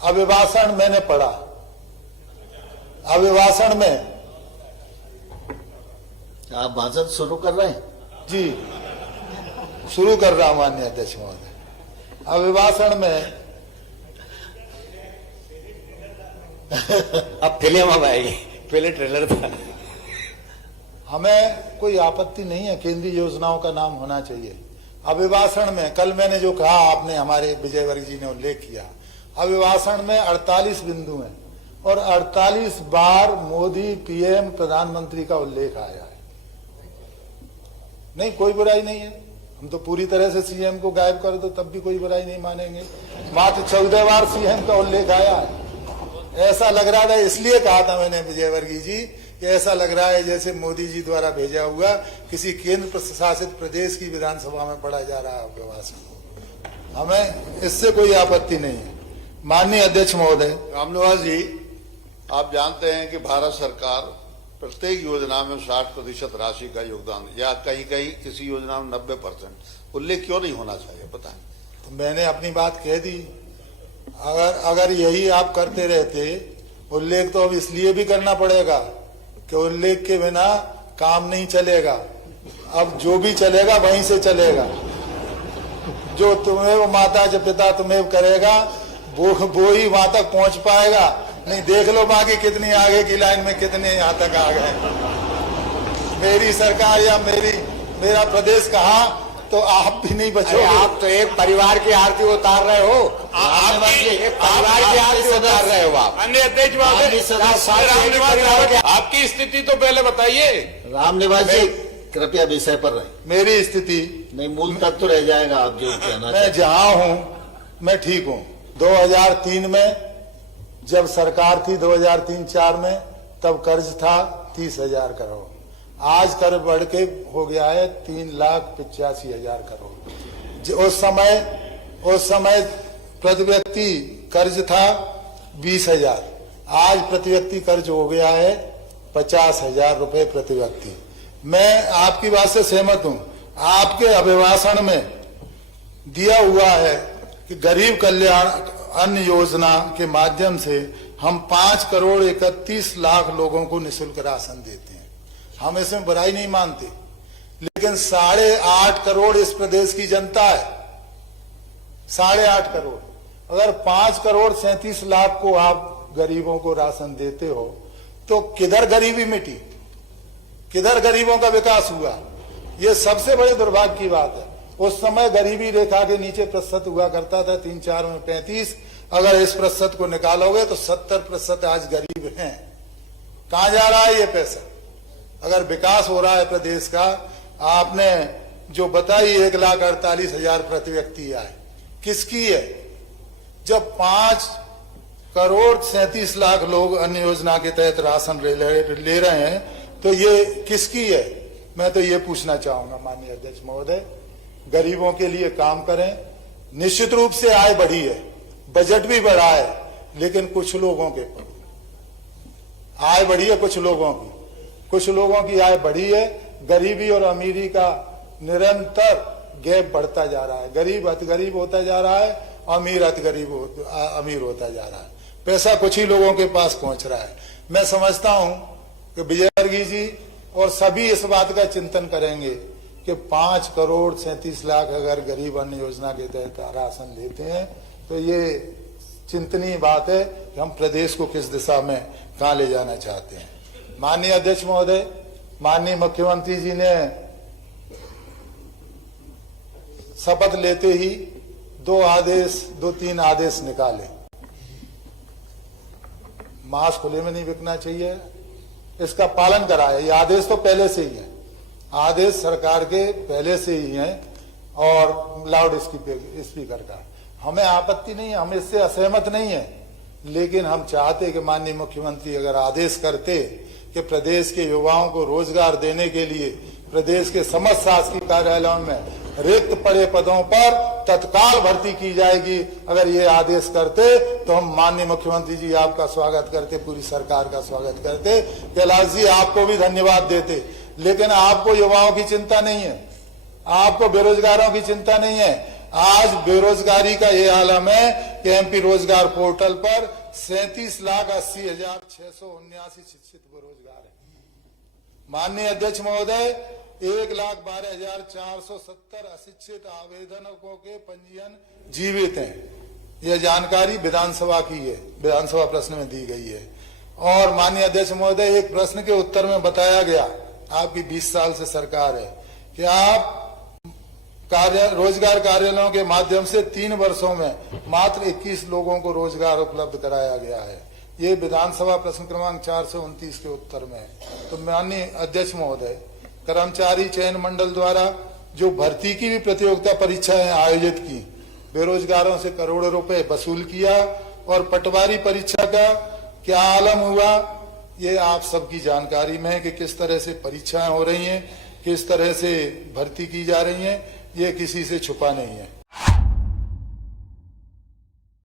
अभिभाषण मैंने पढ़ा। अभिभाषण में आप भाषण शुरू कर रहे हैं? जी शुरू कर रहा हूं माननीय अध्यक्ष महोदय। अभिभाषण में अब फिल्म अब आएगी, पहले ट्रेलर था। हमें कोई आपत्ति नहीं है, केंद्रीय योजनाओं का नाम होना चाहिए। अभिभाषण में कल मैंने जो कहा, आपने हमारे विजय वर्गीय जी ने उल्लेख किया, अभिभाषण में 48 बिंदु हैं और 48 बार मोदी पीएम प्रधानमंत्री का उल्लेख आया है। नहीं, कोई बुराई नहीं है। हम तो पूरी तरह से सीएम को गायब कर दो तब भी कोई बुराई नहीं मानेंगे। मात्र 14 बार सीएम का उल्लेख आया है। ऐसा लग रहा था, इसलिए कहा था मैंने विजय वर्गीय जी कि ऐसा लग रहा है जैसे मोदी जी द्वारा भेजा हुआ किसी केंद्र शासित प्रदेश की विधानसभा में पढ़ा जा रहा है अभिभाषण। हमें इससे कोई आपत्ति नहीं है। माननीय अध्यक्ष महोदय। रामनिवास जी, आप जानते हैं कि भारत सरकार प्रत्येक योजना में 60% राशि का योगदान, या कहीं कहीं किसी योजना में 90%। उल्लेख क्यों नहीं होना चाहिए, पता है? तो मैंने अपनी बात कह दी। अगर यही आप करते रहते, उल्लेख तो अब इसलिए भी करना पड़ेगा कि उल्लेख के बिना काम नहीं चलेगा। अब जो भी चलेगा वहीं से चलेगा। जो तुम्हें वो माता जो पिता तुम्हें करेगा वो ही वहां तक पहुंच पाएगा। नहीं, देख लो बाकी कितनी आगे की लाइन में कितने यहाँ तक आ गए। मेरी सरकार या मेरा प्रदेश कहा तो आप भी नहीं बचोगे। आप तो एक परिवार की आरती उतार रहे हो। एक परिवार की आरती उतार रहे हो आप। अन्य अध्यक्ष आपकी स्थिति तो पहले बताइए। रामनिवास जी, कृपया विषय पर रहे। मेरी स्थिति नहीं, मूल तक तो रह जाएगा आप जो कहना। मैं जहां हूं मैं ठीक हूं। 2003 में जब सरकार थी 2003-04 में, तब कर्ज था 30,000 करोड़। आज कर्ज बढ़ के हो गया है 3,85,000 करोड़। उस समय प्रति व्यक्ति कर्ज था 20,000। आज प्रति व्यक्ति कर्ज हो गया है 50,000 रुपए प्रति व्यक्ति। मैं आपकी बात से सहमत हूं। आपके अभिभाषण में दिया हुआ है कि गरीब कल्याण अन्न योजना के माध्यम से हम 5 करोड़ 31 लाख लोगों को निःशुल्क राशन देते हैं। हम इसमें बुराई नहीं मानते, लेकिन 8.5 करोड़ इस प्रदेश की जनता है। 8.5 करोड़, अगर 5 करोड़ 37 लाख को आप गरीबों को राशन देते हो तो किधर गरीबी मिटी, किधर गरीबों का विकास हुआ? ये सबसे बड़े दुर्भाग्य की बात है। उस समय गरीबी रेखा के नीचे प्रतिशत हुआ करता था 3-4 में 35। अगर इस प्रतिशत को निकालोगे तो 70% आज गरीब हैं। कहां जा रहा है ये पैसा? अगर विकास हो रहा है प्रदेश का, आपने जो बताई 1,48,000 प्रति व्यक्ति आए, किसकी है? जब 5 करोड़ 37 लाख लोग अन्न योजना के तहत राशन ले रहे हैं तो ये किसकी है? मैं तो ये पूछना चाहूंगा माननीय अध्यक्ष महोदय, गरीबों के लिए काम करें। निश्चित रूप से आय बढ़ी है, बजट भी बढ़ा है, लेकिन कुछ लोगों के आय बढ़ी है, कुछ लोगों की आय बढ़ी है। गरीबी और अमीरी का निरंतर गैप बढ़ता जा रहा है। गरीब अति गरीब होता जा रहा है, अमीर अति अमीर होता जा रहा है। पैसा कुछ ही लोगों के पास पहुंच रहा है। मैं समझता हूं कि विजय वर्गीय जी और सभी इस बात का चिंतन करेंगे कि 5 करोड़ 37 लाख अगर गरीब अन्न योजना के तहत राशन देते हैं तो ये चिंतनीय बात है कि हम प्रदेश को किस दिशा में कहां ले जाना चाहते हैं। माननीय अध्यक्ष महोदय, माननीय मुख्यमंत्री जी ने शपथ लेते ही 2-3 आदेश निकाले। मांस खुले में नहीं बिकना चाहिए, इसका पालन कराया। ये आदेश तो पहले से ही है, आदेश सरकार के पहले से ही हैं। और लाउड स्पीकर का हमें आपत्ति नहीं है, हम इससे असहमत नहीं है, लेकिन हम चाहते कि माननीय मुख्यमंत्री अगर आदेश करते कि प्रदेश के युवाओं को रोजगार देने के लिए प्रदेश के समस्त शासकीय कार्यालयों में रिक्त पड़े पदों पर तत्काल भर्ती की जाएगी, अगर ये आदेश करते तो हम माननीय मुख्यमंत्री जी आपका स्वागत करते, पूरी सरकार का स्वागत करते। कैलाश जी आपको भी धन्यवाद देते। लेकिन आपको युवाओं की चिंता नहीं है, आपको बेरोजगारों की चिंता नहीं है। आज बेरोजगारी का ये आलम है कि एमपी रोजगार पोर्टल पर 37,80,679 शिक्षित बेरोजगार है। माननीय अध्यक्ष महोदय, 1,12,470 अशिक्षित आवेदकों के पंजीयन जीवित हैं। यह जानकारी विधानसभा की है, विधानसभा प्रश्न में दी गई है। और माननीय अध्यक्ष महोदय, एक प्रश्न के उत्तर में बताया गया, आपकी 20 साल से सरकार है, कि आप रोजगार कार्यालयों के माध्यम से 3 वर्षों में मात्र 21 लोगों को रोजगार उपलब्ध कराया गया है। ये विधानसभा प्रश्न क्रमांक 429 के उत्तर में है। तो माननीय अध्यक्ष महोदय, कर्मचारी चयन मंडल द्वारा जो भर्ती की भी प्रतियोगिता परीक्षाएं आयोजित की, बेरोजगारों से करोड़ों रुपए वसूल किया, और पटवारी परीक्षा का क्या आलम हुआ, ये आप सबकी जानकारी में है कि किस तरह से परीक्षाएं हो रही हैं, किस तरह से भर्ती की जा रही हैं, ये किसी से छुपा नहीं है।